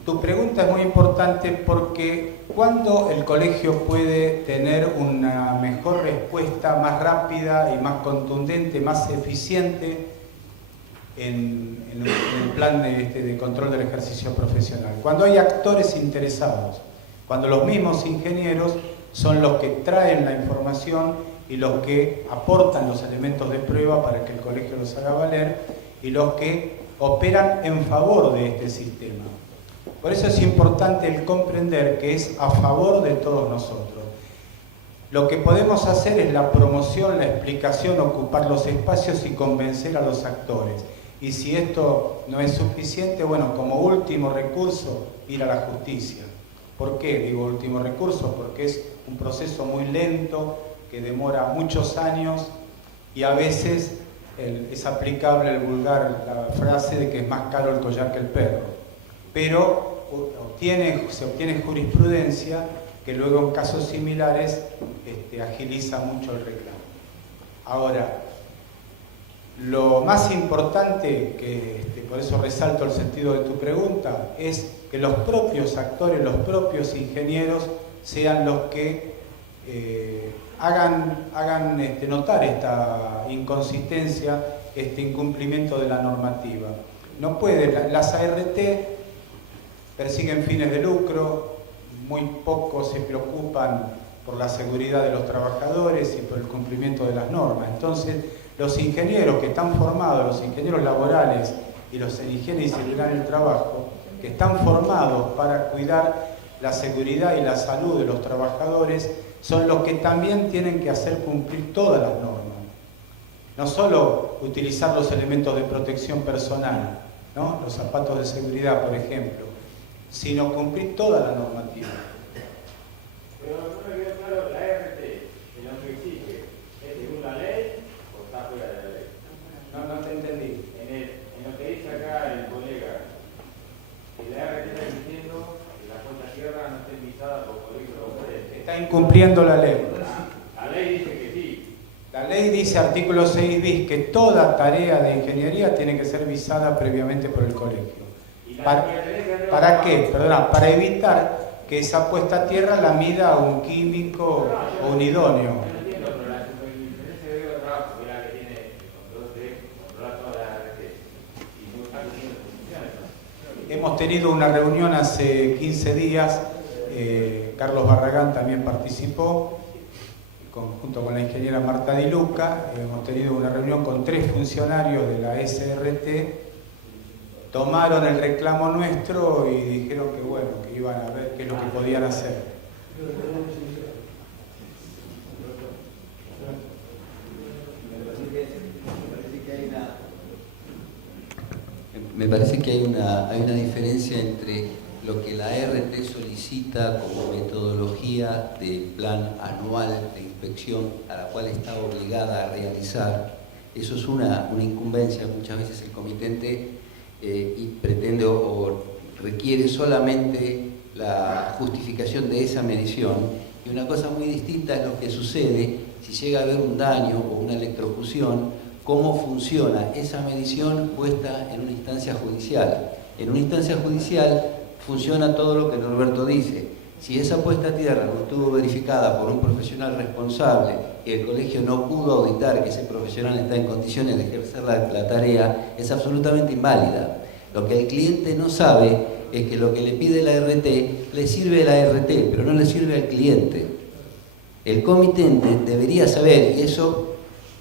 Tu pregunta es muy importante porque ¿cuándo el colegio puede tener una mejor respuesta, más rápida y más contundente, más eficiente en el plan de control del ejercicio profesional? Cuando hay actores interesados, cuando los mismos ingenieros son los que traen la información y los que aportan los elementos de prueba para que el colegio los haga valer y los que operan en favor de este sistema. Por eso es importante el comprender que es a favor de todos nosotros. Lo que podemos hacer es la promoción, la explicación, ocupar los espacios y convencer a los actores. Y si esto no es suficiente, bueno, como último recurso, ir a la justicia. ¿Por qué digo último recurso? Porque es un proceso muy lento, que demora muchos años y a veces es aplicable la frase de que es más caro el collar que el perro. Pero se obtiene jurisprudencia que luego en casos similares agiliza mucho el reclamo. Ahora, lo más importante, por eso resalto el sentido de tu pregunta, es que los propios actores, los propios ingenieros sean los que hagan notar esta inconsistencia, este incumplimiento de la normativa. No puede, las ART persiguen fines de lucro, muy pocos se preocupan por la seguridad de los trabajadores y por el cumplimiento de las normas. Entonces, los ingenieros que están formados, los ingenieros laborales y los en higiene y seguridad en el trabajo, que están formados para cuidar la seguridad y la salud de los trabajadores, son los que también tienen que hacer cumplir todas las normas. No solo utilizar los elementos de protección personal, ¿no? Los zapatos de seguridad, por ejemplo, sino cumplir toda la normativa. Pero no me queda claro, la ART, en lo que exige, ¿es según la ley o está fuera de la ley? No te entendí. En lo que dice acá el colega, que la ART está diciendo que la cuenta tierra no esté visada por colegio de Está incumpliendo la ley. La ley dice que sí. La ley dice, artículo 6 bis, que toda tarea de ingeniería tiene que ser visada previamente por el colegio. ¿Para qué? Perdona, para evitar que esa puesta a tierra la mida un químico o un idóneo. Yo no entiendo, pero la superintendencia de trabajo, que es la que tiene el control de controlar toda la ART, tenido una reunión hace 15 días, Carlos Barragán también participó, junto con la ingeniera Marta Di Luca. Hemos tenido una reunión con 3 funcionarios de la SRT, tomaron el reclamo nuestro y dijeron que bueno, que iban a ver qué es lo que podían hacer. Me parece que hay una diferencia entre lo que la ART solicita como metodología de plan anual de inspección a la cual está obligada a realizar. Eso es una incumbencia. Muchas veces el comitente pretende o requiere solamente la justificación de esa medición, y una cosa muy distinta es lo que sucede si llega a haber un daño o una electrocución, cómo funciona esa medición puesta en una instancia judicial. En una instancia judicial funciona todo lo que Norberto dice. Si esa puesta a tierra no estuvo verificada por un profesional responsable y el colegio no pudo auditar que ese profesional está en condiciones de ejercer la tarea, es absolutamente inválida. Lo que el cliente no sabe es que lo que le pide la RT le sirve a la RT, pero no le sirve al cliente. El comitente debería saber, y eso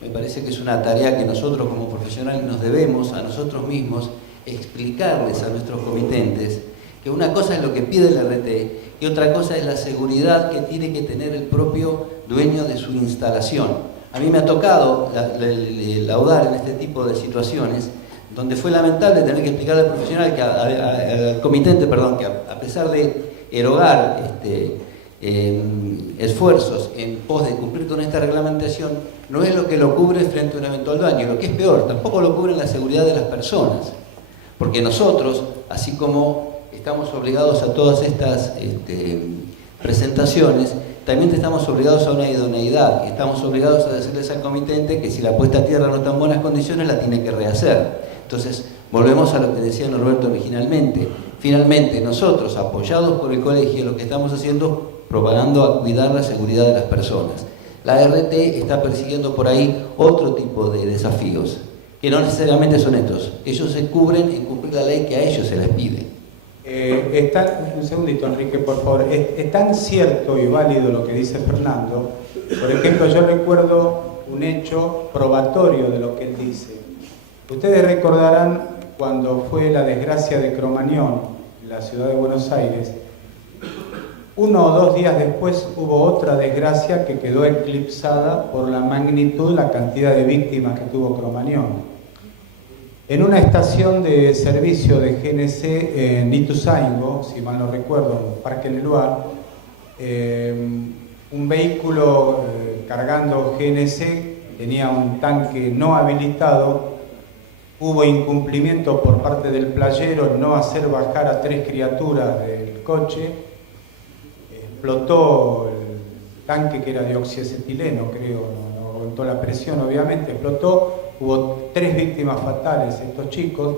me parece que es una tarea que nosotros como profesionales nos debemos a nosotros mismos, explicarles a nuestros comitentes que una cosa es lo que pide la RT y otra cosa es la seguridad que tiene que tener el propio dueño de su instalación. A mí me ha tocado laudar en este tipo de situaciones donde fue lamentable tener que explicarle al profesional, al comitente, que a pesar de erogar esfuerzos en pos de cumplir con esta reglamentación, no es lo que lo cubre frente a un eventual daño. Lo que es peor, tampoco lo cubre la seguridad de las personas, porque nosotros, así como estamos obligados a todas estas presentaciones, también estamos obligados a una idoneidad, y estamos obligados a decirles al comitente que si la puesta a tierra no está en buenas condiciones, la tiene que rehacer. Entonces, volvemos a lo que decía Norberto originalmente. Finalmente, nosotros, apoyados por el colegio, lo que estamos haciendo es propagando a cuidar la seguridad de las personas. La RT está persiguiendo por ahí otro tipo de desafíos, que no necesariamente son estos. Ellos se cubren en cumplir la ley que a ellos se les pide. Un segundito, Enrique, por favor. Es tan cierto y válido lo que dice Fernando. Por ejemplo, yo recuerdo un hecho probatorio de lo que él dice. Ustedes recordarán cuando fue la desgracia de Cromañón, en la ciudad de Buenos Aires. 1 o 2 días después hubo otra desgracia que quedó eclipsada por la magnitud, la cantidad de víctimas que tuvo Cromañón. En una estación de servicio de GNC en Ituzaingó, si mal no recuerdo, en Parque Leluar, un vehículo cargando GNC tenía un tanque no habilitado. Hubo incumplimiento por parte del playero en no hacer bajar a 3 criaturas del coche. Explotó el tanque, que era de oxietileno, creo, no aguantó la presión, obviamente, explotó. Hubo 3 víctimas fatales, estos chicos.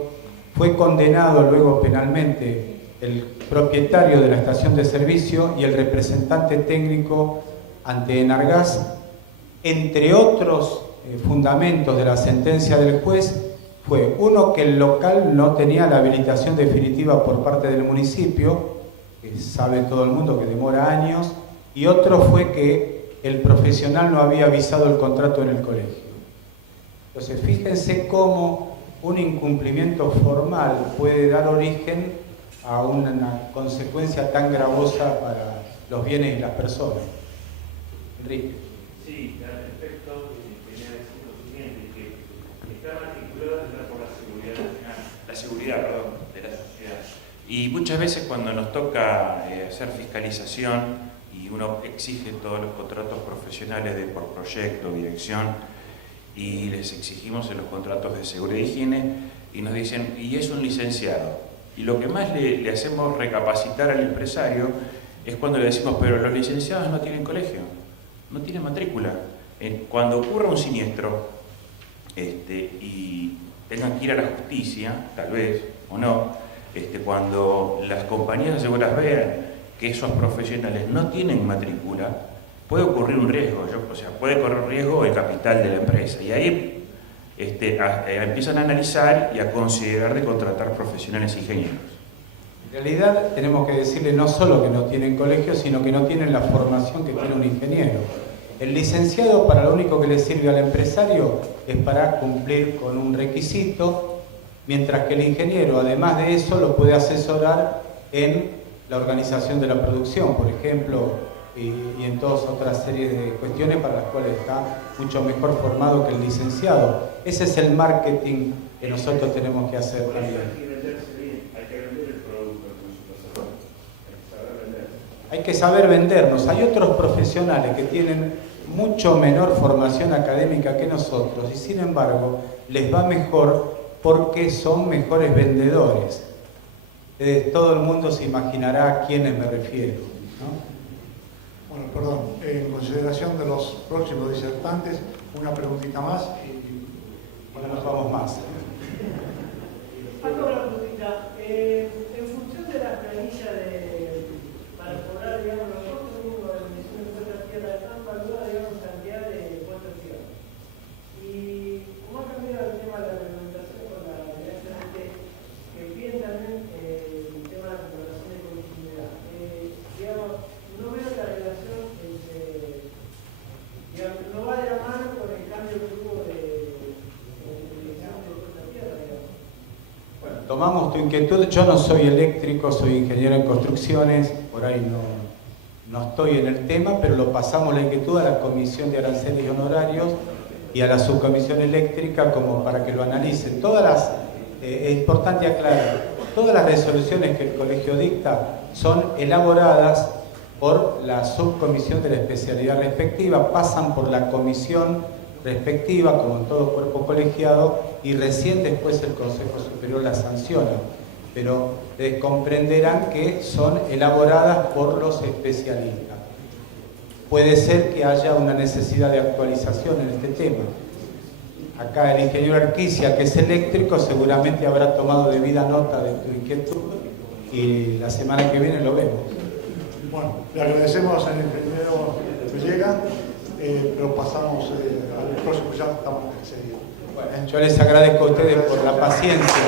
Fue condenado luego penalmente el propietario de la estación de servicio y el representante técnico ante Enargas. Entre otros fundamentos de la sentencia del juez, fue uno, que el local no tenía la habilitación definitiva por parte del municipio, que sabe todo el mundo que demora años, y otro fue que el profesional no había avisado el contrato en el colegio. Entonces, fíjense cómo un incumplimiento formal puede dar origen a una consecuencia tan gravosa para los bienes y las personas. Enrique. Sí, al respecto, quería decir lo siguiente, que está articulada por la seguridad nacional, la seguridad, de la sociedad. Y muchas veces cuando nos toca hacer fiscalización y uno exige todos los contratos profesionales por proyecto, dirección, y les exigimos en los contratos de seguridad e higiene, y nos dicen, y es un licenciado. Y lo que más le hacemos recapacitar al empresario es cuando le decimos, pero los licenciados no tienen colegio, no tienen matrícula. Cuando ocurra un siniestro y tengan que ir a la justicia, tal vez, o no, cuando las compañías de seguridad vean que esos profesionales no tienen matrícula, puede ocurrir un riesgo, puede correr riesgo el capital de la empresa. Y ahí empiezan a analizar y a considerar de contratar profesionales ingenieros. En realidad tenemos que decirle no solo que no tienen colegio, sino que no tienen la formación que tiene un ingeniero. El licenciado para lo único que le sirve al empresario es para cumplir con un requisito, mientras que el ingeniero, además de eso, lo puede asesorar en la organización de la producción, por ejemplo, y en todas otras series de cuestiones para las cuales está mucho mejor formado que el licenciado. Ese es el marketing que nosotros tenemos que hacer también. Hay que saber vendernos. Hay otros profesionales que tienen mucho menor formación académica que nosotros y sin embargo les va mejor porque son mejores vendedores. Todo el mundo se imaginará a quiénes me refiero, ¿no? Bueno, perdón, en consideración de los próximos disertantes, una preguntita más y Ahora nos vamos más. Hago una preguntita. En función de la planilla para cobrar, digamos, los costos mínimos de la emisión de cuotas tierra de campo, ayuda, digamos, cantidad de cuotas tierra. Y como ha cambiado el tema de la reglamentación con la DHT, que piden también el tema de la contratación de continuidad. Digamos, no veo la relación entre, digamos, no va de la mano con el cambio que hubo de cuotas tierra, digamos. Bueno, tomamos tu inquietud. Yo no soy eléctrico, soy ingeniero en construcciones, por ahí no estoy en el tema, pero lo pasamos la inquietud a la Comisión de Aranceles y Honorarios y a la Subcomisión Eléctrica como para que lo analicen. Es importante aclarar, todas las resoluciones que el colegio dicta son elaboradas por la subcomisión de la especialidad respectiva, pasan por la comisión respectiva, como en todo cuerpo colegiado, y recién después el Consejo Superior las sanciona. Pero comprenderán que son elaboradas por los especialistas. Puede ser que haya una necesidad de actualización en este tema. Acá el ingeniero Arquicia, que es eléctrico, seguramente habrá tomado debida nota de tu inquietud y la semana que viene lo vemos. bueno, le agradecemos al ingeniero Villegas, pero pasamos al próximo, ya estamos enseguida. Bueno, yo les agradezco a ustedes por la paciencia.